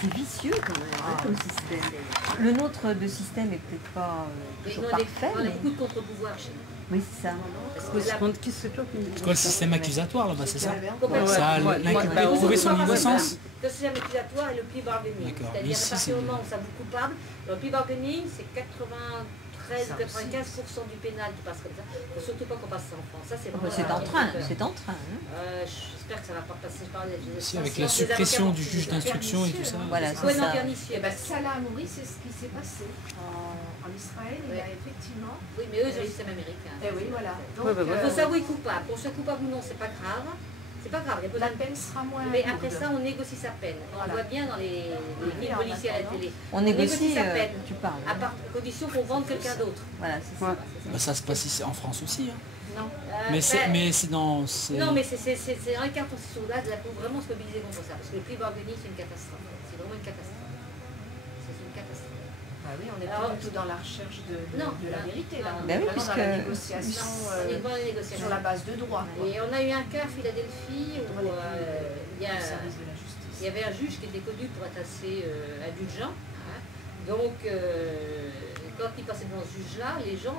C'est vicieux quand même, comme système. Le nôtre de système est peut-être pas toujours parfait. On a beaucoup de contre-pouvoirs chez nous. Oui, c'est ça. C'est quoi le système accusatoire là-bas, c'est ça? Ça, prouver son innocence. Le système accusatoire et le plea bargaining. C'est-à-dire à partir du moment où ça vous coupable, le plea bargaining, c'est 93-95% du pénal qui passe comme ça. Il ne faut surtout pas qu'on passe ça en France. Ça, c'est en train, c'est en train. J'espère que ça ne va pas passer par les si, avec la suppression du juge d'instruction et tout ça. Voilà, c'est ça. Salah Hamouri, c'est ce qui s'est passé en Israël. Il a effectivement... Oui, mais eux, c'est le système américain. Et oui, voilà. Donc, il faut s'avouer coupable. Qu'on soit coupable ou non, c'est pas grave. C'est pas grave. La peine sera moins... Mais après ça, on négocie sa peine. On voit bien dans les films policiers à la télé. On négocie sa peine. Tu parles. À condition qu'on vende quelqu'un d'autre. Voilà, c'est ça. Ça se passe ici en France aussi. Non. Mais c'est dans... Non, mais c'est dans les cartes là pour vraiment se mobiliser contre ça. Parce que le plea bargaining, c'est une catastrophe. C'est vraiment une catastrophe. C'est une catastrophe. Ah oui, on est pas du tout dans la recherche de la vérité, là. On est oui, vraiment dans la négociation sur la base de droit. Et on a eu un cas à Philadelphie où il y avait un juge qui était connu pour être assez indulgent. Donc, quand il passait devant ce juge-là, les gens,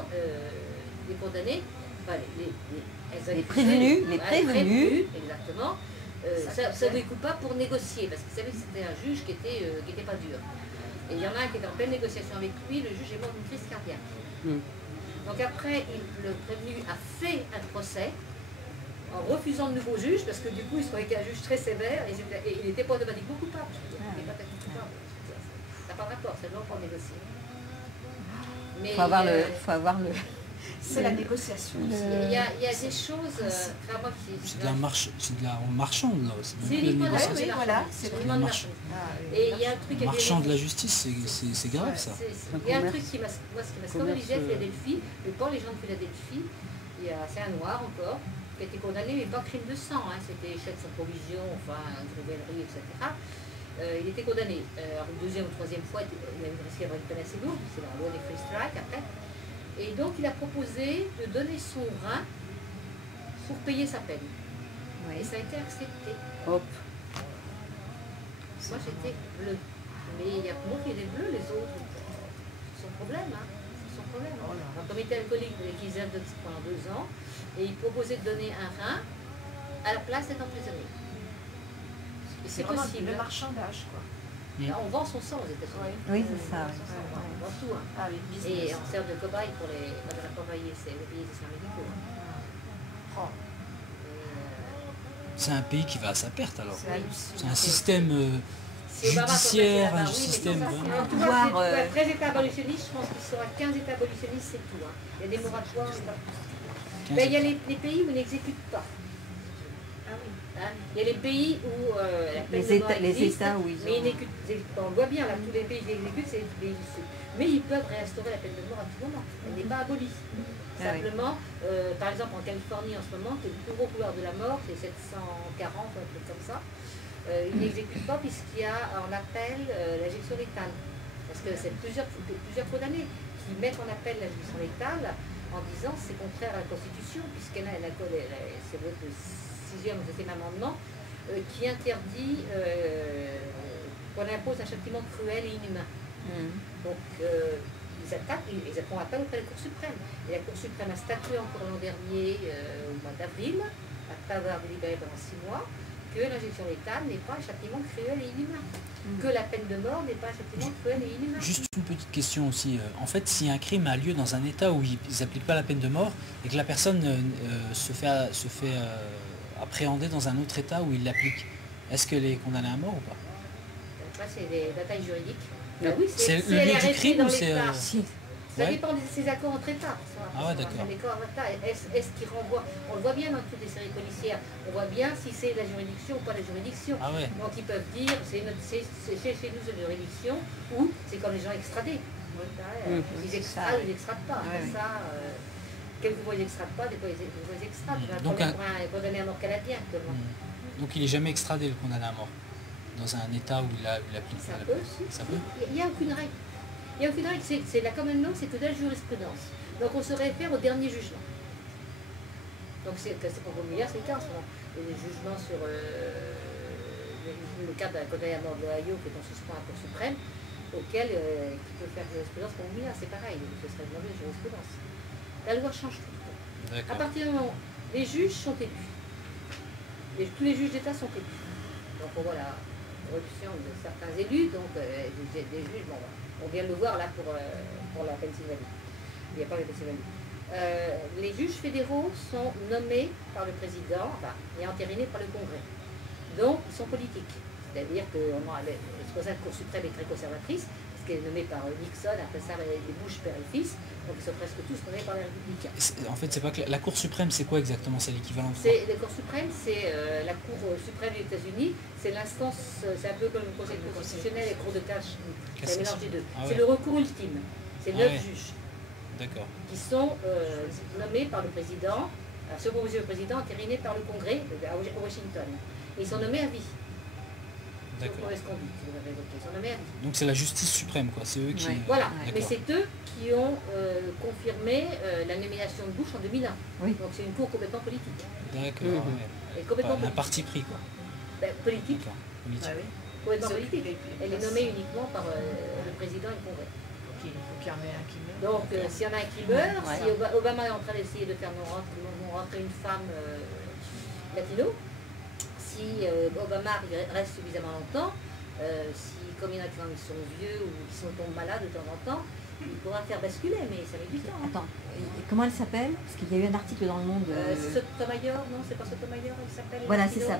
les condamnés, les prévenus, exactement, s'avouaient coupables pour négocier, parce qu'ils savaient que c'était un juge qui était pas dur. Et il y en a un qui était en pleine négociation avec lui, le juge est mort d'une crise cardiaque. Donc après, le prévenu a fait un procès en refusant de nouveau juge, parce que du coup, il se croyait qu'un juge très sévère, et il n'était pas automatiquement coupable. Il n'est pas coupable. Ça n'a pas de rapport, c'est long pour négocier. Il faut avoir le... C'est la négociation. Il y a des choses... c'est de la marchande, là. C'est uniquement de la négociation. Voilà, c'est vraiment de marchand. Et il y a un truc... Marchand de la justice, c'est grave, ça. Il y a un truc qui m'a scandalisé à Philadelphie, mais pas les gens de Philadelphie. C'est un noir encore, qui a été condamné, mais pas crime de sang. C'était échec sans provision, enfin, grévellerie, etc. Il était condamné. Alors, une deuxième ou troisième fois, il avait risqué d'avoir une peine assez lourde, c'est la loi des free strike après. Et donc, il a proposé de donner son rein pour payer sa peine. Et ça a été accepté. Hop. Moi, j'étais bleu. Mais il y a que moi qui étais bleu, les autres, c'est son problème. C'est son problème. Un comité alcoolique qui faisait pendant 2 ans, et il proposait de donner un rein à la place d'être emprisonné. Et c'est possible. Le marchandage, quoi. Là, on vend son sang aux États-Unis. Oui, c'est ça. On vend tout. Et on sert de cobaye pour les... Moi, je n'ai pas travaillé, c'est le pays des soins médicaux. C'est un pays qui va à sa perte, alors. C'est un système judiciaire, un système... Très États abolitionnistes, je pense qu'il sera 15 États abolitionnistes, c'est tout. Il y a des moratoires, mais pas plus. Il y a les pays où ils n'exécutent pas. Il y a les pays où la peine de mort existe, mais ils n'exécutent pas. On voit bien, là, tous les pays qui exécutent, c'est les pays issus. Mais ils peuvent réinstaurer la peine de mort à tout moment. Elle n'est pas abolie. Simplement, par exemple, en Californie en ce moment, c'est le plus gros couloir de la mort, c'est 740, un truc comme ça. Ils n'exécutent pas puisqu'il y a en appel l'injection létale. Parce que c'est plusieurs condamnés qui mettent en appel l'injection létale en disant que c'est contraire à la Constitution, puisqu'elle a c'est votre 6e ou 7e amendement, qui interdit qu'on impose un châtiment cruel et inhumain. Donc, ils font appel auprès de la Cour suprême. Et la Cour suprême a statué encore l'an dernier, au mois d'avril, après avoir délibéré pendant 6 mois, que l'injection létale n'est pas un châtiment cruel et inhumain. Que la peine de mort n'est pas un châtiment cruel et inhumain. Juste une petite question aussi. En fait, si un crime a lieu dans un État où ils n'appliquent pas la peine de mort et que la personne se fait appréhender dans un autre État où ils l'appliquent, est-ce qu'elle est condamnée à mort ou pas? Ça, c'est des batailles juridiques. Oui, c'est le lieu du crime ou c'est... Ça dépend de ces accords entre États. Ah ouais, d'accord. Est-ce qu'ils renvoient... On le voit bien dans toutes les séries policières. On voit bien si c'est la juridiction ou pas la juridiction. Ah ouais. Donc ils peuvent dire c'est chez nous cette juridiction ou c'est comme les gens extradés. Ils extradent ou ils n'extradent pas. Ça, quelquefois ils n'extradent pas, des fois ils extradent. Donc un condamné à mort canadien actuellement. Donc il n'est jamais extradé, le condamné à mort, dans un État où il applique ça peut, ça peut. Il n'y a aucune règle. Il n'y a aucune règle, c'est la common law, c'est que de la jurisprudence. Donc on se réfère au dernier jugement. Donc c'est pour vous dire, c'est le cas en ce moment. Les jugements sur le cas d'un condamnement de l'Ohio qui est en suspens à la Cour suprême, auquel qui peut faire jurisprudence pour Mouilla, c'est pareil, ce serait demandé de jurisprudence. La loi change tout le temps. À partir du moment où les juges sont élus, tous les juges d'État sont élus. Donc on voit la corruption de certains élus, donc des juges, bon, on vient de le voir là pour la Pennsylvanie. Il n'y a pas la Pennsylvanie. Les juges fédéraux sont nommés par le président, enfin, et entérinés par le Congrès. Donc, ils sont politiques. C'est-à-dire que c'est pour ça que la Cour suprême est très conservatrice, parce qu'elle est nommée par Nixon, après ça, les Bush, père et fils, donc ils sont presque tous nommés par les républicains. En fait, c'est pas que la Cour suprême, c'est quoi exactement? C'est l'équivalent de quoi? La Cour suprême, c'est la Cour suprême des États-Unis, c'est l'instance, c'est un peu comme le Conseil constitutionnel et la Cour de casse, c'est un mélange des deux. Ah ouais. C'est le recours ultime, c'est 9 juges. D'accord. Qui sont nommés par le président, second vice-président, entériné par le Congrès à Washington. Et ils sont nommés à vie. D'accord. Ils sont nommés à vie. Donc c'est la justice suprême, quoi. C'est eux qui... Ouais. Voilà, mais c'est eux qui ont confirmé la nomination de Bush en 2001. Oui. Donc c'est une cour complètement politique. D'accord. Et complètement Un parti pris, quoi. Ben, politique. Politique. Ah oui. Complètement politique. Elle est nommée uniquement par le président et le Congrès. Il faut qu'il y en ait un qui meurt. Donc, s'il y en a un qui meurt, si Obama est en train d'essayer de faire rentrer une femme latino, si Obama reste suffisamment longtemps, comme il y en a qui sont vieux ou qui tombent malades de temps en temps, il pourra faire basculer, mais ça met du temps. Hein. Attends, comment elle s'appelle? Parce qu'il y a eu un article dans Le Monde. Sotomayor, non, c'est pas Sotomayor, elle s'appelle. Voilà, c'est ça.